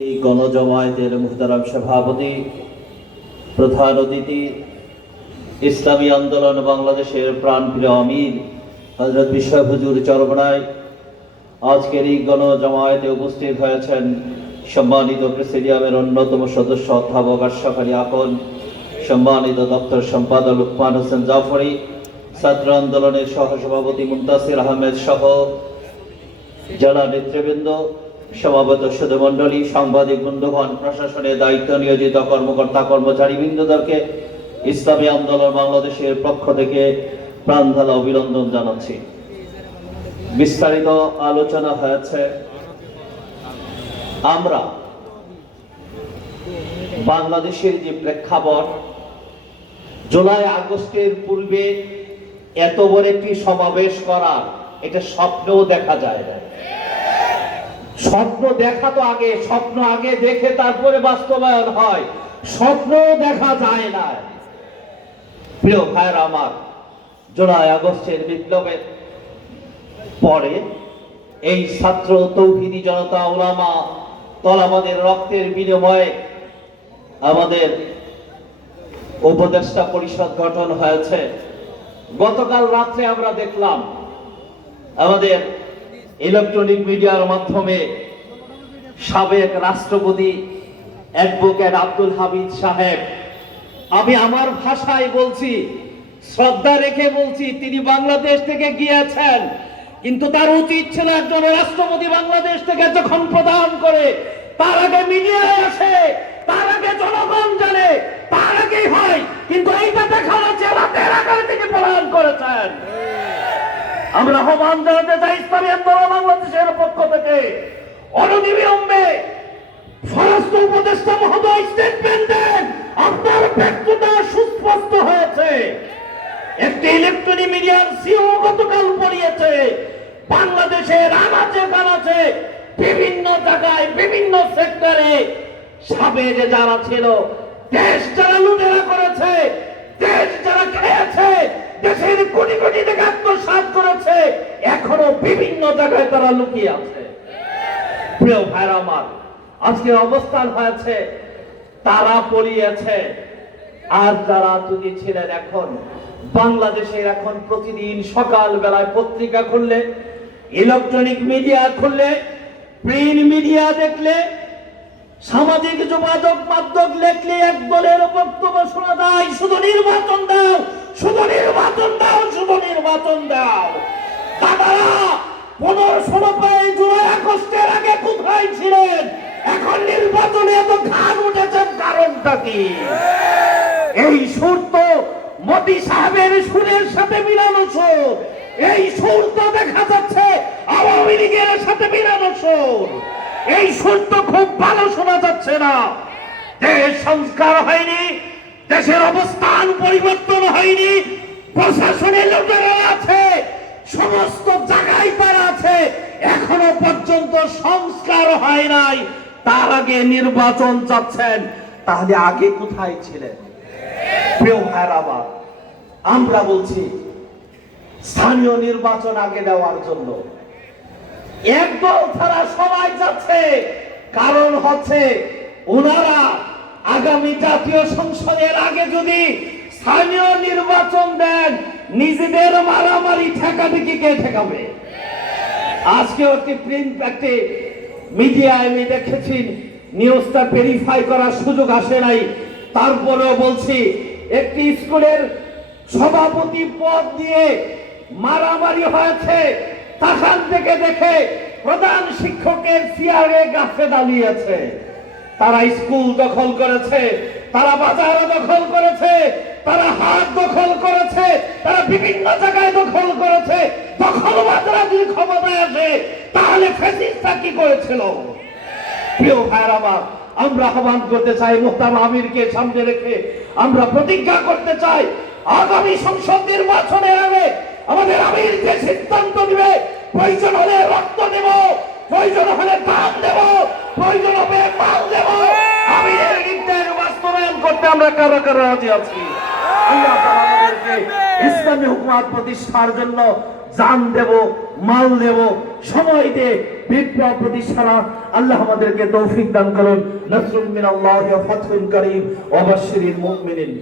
এই গণজমায়েতের মুহতারাম সভাপতি, প্রধান অতিথি, ইসলামী আন্দোলন বাংলাদেশের প্রাণপ্রিয় আমির হজরত বিশ্ব হুজুর চরমনায় আজকের এই গণজমায়েতে উপস্থিত হয়েছেন সম্মানিত প্রেসিডিয়ামের অন্যতম সদস্য অধ্যাপক আশরাফ আকন, সম্মানিত দপ্তর সম্পাদক লুকমান হোসেন জাফরি, ছাত্র আন্দোলনের সহসভাপতি মুন্তাসির আহমেদ সহ জেলা নেতৃবৃন্দ সমাবেত মণ্ডলী সাংবাদিক, বন্ধুগণ, প্রশাসনের দায়িত্ব নিয়োজিত কর্মকর্তা কর্মচারী বৃন্দদেরকে ইসলামী আন্দোলন বাংলাদেশের পক্ষ থেকে প্রাণঢালা অভিনন্দন জানাচ্ছি। বিস্তারিত আলোচনা হয়েছে, আমরা বাংলাদেশের যে প্রেক্ষাপট, জুলাই আগস্টের পূর্বে এত বড় একটি সমাবেশ করা এটা স্বপ্নেও দেখা যায় না স্বপ্ন দেখা তো আগে, স্বপ্ন আগে দেখে তারপরে বাস্তবায়ন হয়। স্বপ্ন দেখা যায় না। প্রিয় ভাইয়ের আমার, জুলাই আগস্টের বিপ্লবের পরে এই ছাত্র তৌহিদি জনতা ওলামা তল আমাদের রক্তের বিনিময়ে আমাদের উপদেষ্টা পরিষদ গঠন হয়েছে। গতকাল রাত্রে আমরা দেখলাম, আমাদের ইলেকট্রনিক মিডিয়ার মাধ্যমে সাবেক রাষ্ট্রপতি অ্যাডভোকেট আব্দুল হামিদ সাহেব, আমি আমার ভাষায় বলছি, শ্রদ্ধা রেখে বলছি, তিনি বাংলাদেশ থেকে গিয়েছেন, কিন্তু তার উচিত ছিল একজন রাষ্ট্রপতি বাংলাদেশ থেকে যখন প্রদান করে, তার আগে মিডিয়ায় আসে, তার আগে জনগণ জানে, তার আগেই হয়, কিন্তু এইটা দেখা যাচ্ছে রাতের তিনি প্রদান করেছেন। আমরা আহ্বান জানাতে চাই ইসলামী আন্দোলন বাংলাদেশের পক্ষ থেকে। অনবিলম্বে স্বরাষ্ট্র উপদেষ্টা মহোদয় স্টেটমেন্ট দেন আপনার ব্যর্থতা সুস্পষ্ট হয়েছে। একটি ইলেকট্রনিক মিডিয়ার সিও গতকাল পড়িয়েছে বাংলাদেশের আনাচে কানাচে বিভিন্ন জায়গায়, বিভিন্ন সেক্টরে সাবেক যারা ছিল, দেশ যারা লুটেরা করেছে, দেশ যারা খেয়েছে, দেশের কোটি কোটি টাকা এখনও বিভিন্ন জায়গায় তারা লুকিয়ে আছে। প্রিয় ভাইরা আমার, আজকে অবস্থান হয়েছে, তারা পড়িয়েছে। আর যারা যদি ছিলেন এখন, বাংলাদেশের এখন প্রতিদিন সকাল বেলায় পত্রিকা খুললে, ইলেকট্রনিক মিডিয়া খুললে, প্রিন্ট মিডিয়া দেখলে, সামাজিক যোগাযোগ মাধ্যম লেখলে এক দলের বক্তব্য শোনা যায়, শুধু নির্বাচন দাও, শুধু নির্বাচন দাও শুধু নির্বাচন দাও দাদারা এই সুর তো মোদি সাহেবের সুরের সাথে মিলানো এই সুর তো দেখা যাচ্ছে আওয়ামী লীগের সাথে মিলানো এই সুর তো খুব ভালো শোনা যাচ্ছে না। দেশ সংস্কার হয়নি, দেশের অবস্থান পরিবর্তন হয়নি, প্রশাসনের লোকেরা সংস্কার হয় নাই, তার আগে নির্বাচন চাচ্ছেন, তাহলে আগে কোথায় ছিলেন? প্রিয় ভাইয়ের আমরা বলছি, স্থানীয় নির্বাচন আগে দেওয়ার জন্য। একদল ছাড়া সবাই যাচ্ছে, কারণ হচ্ছে ওনারা আগামী জাতীয় সংসদের আগে যদি স্থানীয় নির্বাচন দেন, নিজেদের মারামারি ঠেকাবে কি কে ঠেকাবে? আজকে একটি প্রিন্ট একটি মিডিয়ায় আমি দেখেছি নিউজটা ভেরিফাই করার সুযোগ আসে নাই। তারপরেও বলছি, একটি স্কুলের সভাপতি পদ দিয়ে মারামারি হয়েছে, তাখান থেকে দেখে প্রধান শিক্ষকের চেয়ারে গাছে দাঁড়িয়েছে। তারা স্কুল দখল করেছে, তারা বাজার দখল করেছে তারা হাত দখল করেছে, তারা বিভিন্ন জায়গায় দখল করেছে। দখলবাদরা যদি ক্ষমতায় আসে, তাহলে ফেসিসটা কি করেছিল? প্রিয় ভাইয়ের আমার, আমরা আহ্বান করতে চাই মুহতাম আমিরকে সামনে রেখে। আমরা প্রতিজ্ঞা করতে চাই, আগামী সংসদ নির্বাচনের আগে আমাদের আমির যে সিদ্ধান্ত দিবে প্রয়োজন হলে রক্ত দেব, প্রয়োজন হলে দাম দেব, প্রয়োজন হবে মাল দেব। আমিরের নির্দেশ বাস্তবায়ন করতে আমরা কারও কারও রাজি আছি? আল্লাহ আমাদেরকে ইসলামী হুকুমাত প্রতিষ্ঠার জন্য জান দেব মাল দেব সময় দে বিপ্লব প্রতিষ্ঠানা আল্লাহ আমাদেরকে তৌফিক দান করুন। নসরুল মিন আল্লাহ ফাতহুল করিম। ওয়া বাশশিরিল মুমিনিন।